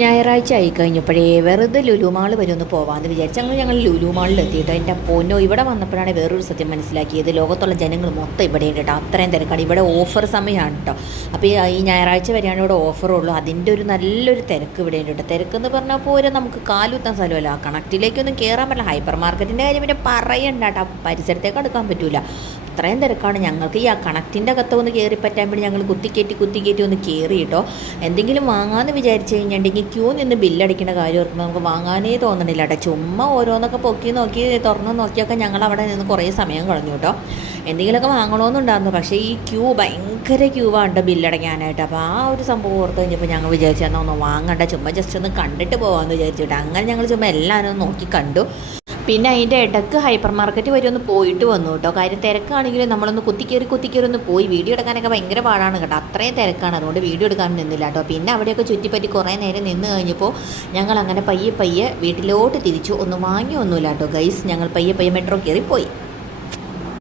ഞായറാഴ്ച ആയി കഴിഞ്ഞപ്പോഴേ വെറുതെ ലുലു മാൾ വരെ ഒന്ന് പോകാമെന്ന് വിചാരിച്ചു. ഞങ്ങൾ ലുലു മാളിൽ എത്തിയിട്ടോ. എൻ്റെ പൊന്നോ, ഇവിടെ വന്നപ്പോഴാണ് വേറൊരു സത്യം മനസ്സിലാക്കിയത്. ലോകത്തുള്ള ജനങ്ങൾ മൊത്തം ഇവിടെ ഉണ്ട് കേട്ടോ. അത്രയും തിരക്കാണ്. ഇവിടെ ഓഫർ സമയമാണ് കേട്ടോ. അപ്പോൾ ഈ ഞായറാഴ്ച വരെയാണ് ഇവിടെ ഓഫറുള്ളൂ. അതിൻ്റെ ഒരു നല്ലൊരു തിരക്ക് ഇവിടെ ഉണ്ട് കേട്ടോ. തിരക്കെന്ന് പറഞ്ഞാൽ പോരെ നമുക്ക് കാലുത്താൻ സ്ഥലമല്ല. കണക്റ്റിലേക്കൊന്നും കയറാൻ പറ്റില്ല. ഹൈപ്പർ മാർക്കറ്റിൻ്റെ കാര്യം പിന്നെ പറയണ്ട കേട്ടോ. പരിസരത്തേക്ക് അടുക്കാൻ പറ്റില്ല. അത്രയും തിരക്കാണ്. ഞങ്ങൾക്ക് ഈ കണക്റ്റിൻ്റെ അകത്ത് ഒന്ന് കയറി പറ്റാൻ വേണ്ടി ഞങ്ങൾ കുത്തിക്കയറ്റി ഒന്ന് കയറി കേട്ടോ. എന്തെങ്കിലും വാങ്ങാമെന്ന് വിചാരിച്ചു കഴിഞ്ഞിട്ടുണ്ടെങ്കിൽ ക്യൂ നിന്ന് ബില്ലടിക്കേണ്ട കാര്യം ഓർക്കുമ്പോൾ നമുക്ക് വാങ്ങാനേ തോന്നണില്ല കേട്ടോ. ചുമ്മാ ഓരോന്നൊക്കെ പൊക്കി നോക്കി തുറന്ന് നോക്കിയൊക്കെ ഞങ്ങൾ അവിടെ നിന്ന് കുറേ സമയം കളഞ്ഞു കേട്ടോ. എന്തെങ്കിലുമൊക്കെ വാങ്ങണമെന്നുണ്ടായിരുന്നു. പക്ഷേ ഈ ഭയങ്കര ക്യൂ ആണ് ബില്ലടയ്ക്കാനായിട്ട്. അപ്പോൾ ആ ഒരു സംഭവം ഓർത്ത് കഴിഞ്ഞപ്പോൾ ഞങ്ങൾ വിചാരിച്ചു എന്നാൽ ഒന്ന് വാങ്ങണ്ട, ചുമ്മാ ജസ്റ്റ് ഒന്ന് കണ്ടിട്ട് പോകാമെന്ന് വിചാരിച്ചു കേട്ടോ. അങ്ങനെ ഞങ്ങൾ ചുമ്മാ എല്ലാവരും നോക്കി കണ്ടു. പിന്നെ അതിൻ്റെ ഇടയ്ക്ക് ഹൈപ്പർ മാർക്കറ്റ് വരെ ഒന്ന് പോയിട്ട് വന്നു കേട്ടോ. കാര്യം തിരക്കാണെങ്കിലും നമ്മളൊന്ന് കുത്തിക്കേറി ഒന്ന് പോയി വീഡിയോ എടുക്കാനൊക്കെ ഭയങ്കര പാടാണ് കേട്ടോ. അത്രയും തിരക്കാണ്. അതുകൊണ്ട് വീഡിയോ എടുക്കാൻ നിന്നില്ല കേട്ടോ. പിന്നെ അവിടെയൊക്കെ ചുറ്റിപ്പറ്റി കുറേ നേരം നിന്ന് കഴിഞ്ഞപ്പോൾ ഞങ്ങൾ അങ്ങനെ പയ്യെ വീട്ടിലോട്ട് തിരിച്ചു. ഒന്നും വാങ്ങിയൊന്നുമില്ല കേട്ടോ ഗൈസ്. ഞങ്ങൾ പയ്യെ മെട്രോ കയറി പോയി.